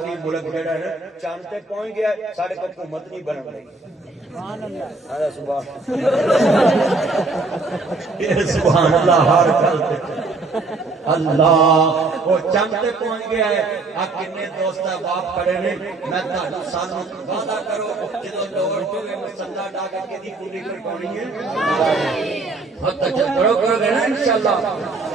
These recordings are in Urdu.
آخری ملک جڑا ہے چاند تے پہنچ گیا سارے کو حکومت نہیں بن رہی سبحان اللہ ہر گل اللہ وہ چند تے پہنچ گیا ہے آ کنے دوست باپ کھڑے نے میں تانوں سانوں وعدہ کرو جدوں لوڑ ہوے مسلح ڈا کے کدی پوری کرانی ہے ہت کرو گے نا انشاءاللہ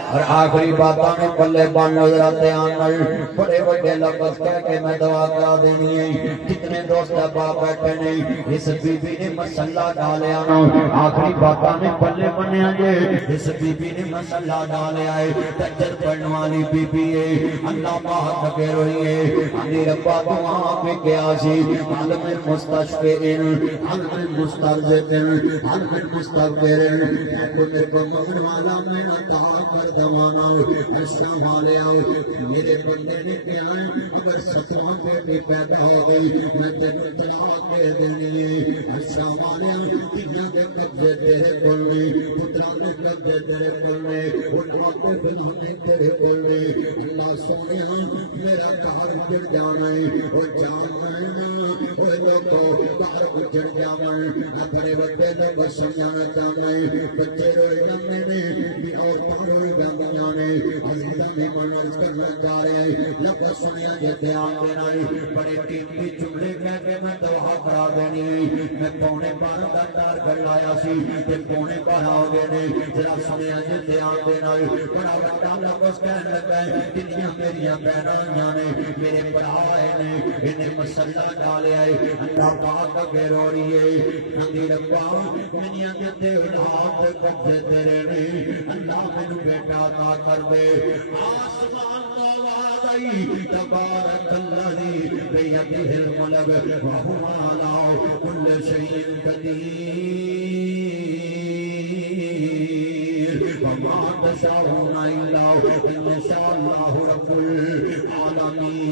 اور آخری باتاں میں پلے بان حضرات آنل بڑے بڑے لفظ کہہ کے میں دعا کرا دینی ہے جتنے دوست باپ بیٹھے نہیں اس بی بی نے مسلح ڈالیا نا آخری باتاں میں پلے بنیا جے اس بی بی نے مسلح ڈالیا ہے تجر پڑھنے والی بی بی ہے اللہ پاک لگے روئی ہے علی ربا دعا میں کیا سی عالم المستشفئین عالم المسترزقین عالم المستغفرین میرے کو مغن والا میں عطا کر دوانا اشیاء والے آؤ میرے بندے نے کیا ہے اگر ستواں بیٹی پیدا ہو گئی میں تینوں طلاق دے دینی ہے اشیاء والے آؤ دنیا کے قبضے تیرے کولنے پترانے قبضے تیرے کولنے اٹھوا کے بنانے تیرے کولنے اللہ سونے میرا گھر اجڑ جانا ہے اور جانا ہے نا وہ لوگوں گھر اجڑ جانا ہے بڑے بڑے لوگ سمجھانا چاہنا ہے بچے روئے لمبے نے بھی اور روئے گاندیاں نے عزیزہ میں منعرض کرنا چاہ رہے ہیں لب سنیا یہ دھیان دینا ہے بڑے قیمتی جملے کہہ کے میں دعا کرا دینی ہے میں پونے 12 کا تار گھر لایا سی کہ پونے 12 ہو گئے نے ذرا سنیا یہ دھیان دینا ہے بڑا بڑا لفظ کہنے لگا ہے دنیا میریاں بہنیاں نے میرے پڑھائے نے انہیں مسلح ڈالے آئے اللہ پاک اگے رو رہی ہے نبی ربا منیاں دیتے اولاد قبضے تیرے نے اللہ مینوں بیٹا عطا کر دے آسمان تو آواز آئی تبارک الذی بیدہ الملک وہو علی کل شیء قدیر وما تشاءون الا ان شاء اللہ رب العالمین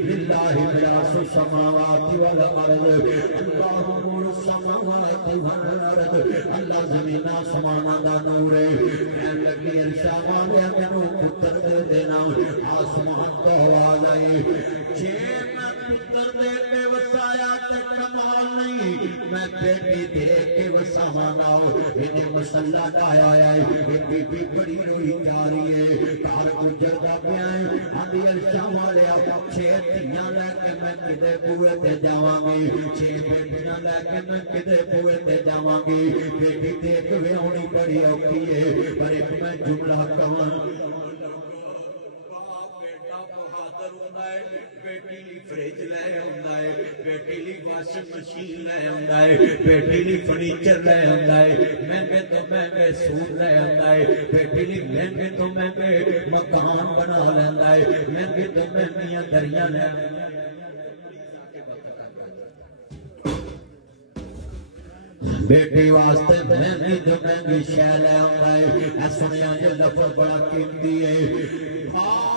للہ میراث السماوات والارض اللہ نور السماوات والارض اللہ زمین آسمان دا نور ہے کہنے لگی ارشاد والے مینوں پتر دے دینا آسمان تو آواز آئی جے میں پتر دے کے وسایا تے کمال نہیں میں بیٹی دے کے وساواں گا انہیں مسلح ڈایا ہے بی بی بڑی روئی جا رہی ہے کار گزردا پیا ہے آدھی ارشاد والے چھ دھیاں لے کے میں کدے بوئے تے جاواں گی چھ بیٹیاں لے کے میں کدے بوئے تے جاواں گی بیٹی دیکھ وے ہونی بڑی اوکھی ہے پر ایک میں جملہ کہاں بیٹی لی فریج لے آندا ہے بیٹی لی واشنگ مشین لے آندا ہے بیٹی لی فرنیچر لے آندا ہے مہنگے تو مہنگے سوٹ لے آندا ہے بیٹی لی مہنگے تو مہنگے مکان بنا لیندا ہے مہنگے تو مہنگیاں دریاں لے آندا ہے بیٹی واسطے مہنگی تو مہنگی شے لے آندا ہے اے سنیا یہ لفظ بڑا قیمتی ہے باپ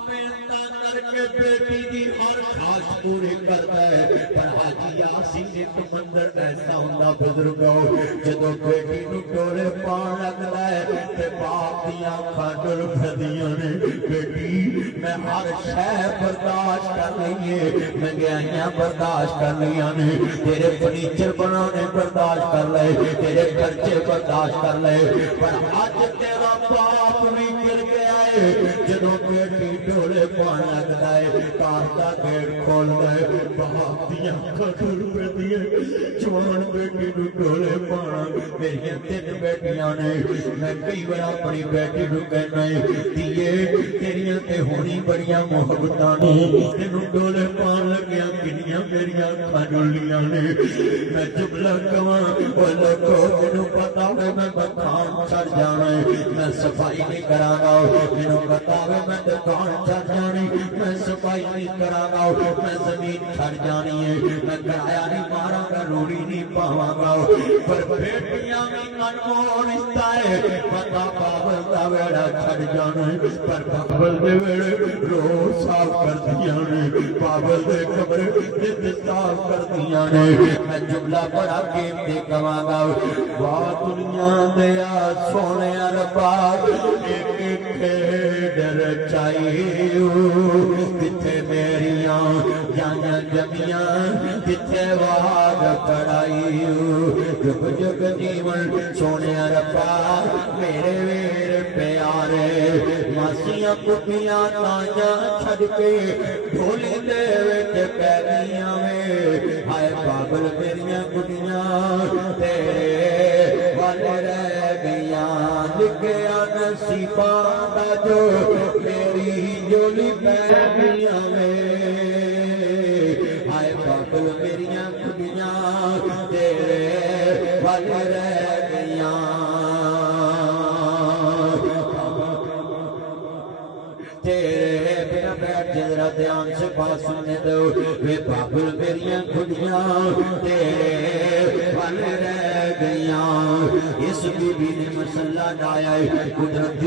محنت کر کے بیٹی دی ہر خواہش پوری کرتا ہے پر حاجی یاسین ایک منظر ایسا ہوندا بزرگو جدوں بیٹی نوں ٹورے پان لگدا ہے تے باپ دیاں اکھاں ڈل پھردیاں نے بیٹی میں ہر شے برداشت کر لئی ہے مہنگائیاں برداشت کر لیاں نے تیرے فرنیچر بنانے برداشت کر لے تیرے خرچے برداشت کر لے پر اج تیرا باپ بھی گر گیا ہے جدوں بیٹی ڈولے پان لگدا ہے کار دا گیٹ کھولدا ہے باپ دیاں اکھاں ڈل پھردیاں جوان بیٹی نوں ڈولے پانا میریاں 3 بیٹیاں نے میں کئی بار اپنی بیٹی نوں کہنا ہے دیے تیریاں تے ہونی بڑیاں محبتاں نے تینوں ڈولے پان لگیاں کنیاں میریاں اکھاں ڈولیاں نے میں جملہ کہاں او لوگو مینوں پتا ہے میں مکان چھڑ جانا ہے میں صفائی نہیں کراں گا مینوں پتا ہے میں دکان چھڑ جانی میں صفائی نہیں کراں گا میں زمین چھڑ جانی ہے میں کرایہ نہیں ماراں گا روڑی نہیں پاواں گا پر بیٹیاں بھی انمول رشتہ ہے پتا بابل دا ویڑا چھڑ جانا ہے پر بابل دے ویڑے روز صاف کر دیاں نے بابل دے کمرے نت صاف کر دیاں نے میں جملہ بڑا قیمتی کہاں گا واہ دنیا دیا سونے ربا ایک کھیڈ بچائی کتھے میریاں جانا جمیاں کتھے واد پڑائی جگ جگ جیون سونے ربا میرے ویر پیارے ماسیاں کٹیاں تانیاں چھڑ کے ڈھولی دے وچ پیریاں میں ہائے پاگل میریاں کٹیاں تیرے والے رہ گیاں لکھیا نصیباں دا جو میری جولی پیریاں میں ہائے پاگل میریاں کٹیاں تیرے والے رہ گیاں تیرے بنا بیٹھ جذرا دھیان سے بات سننے دو وے پاگل میریاں کھڑیاں تیرے پل رہ گیاں اس بی بی نے مسئلہ ڈایا قدرت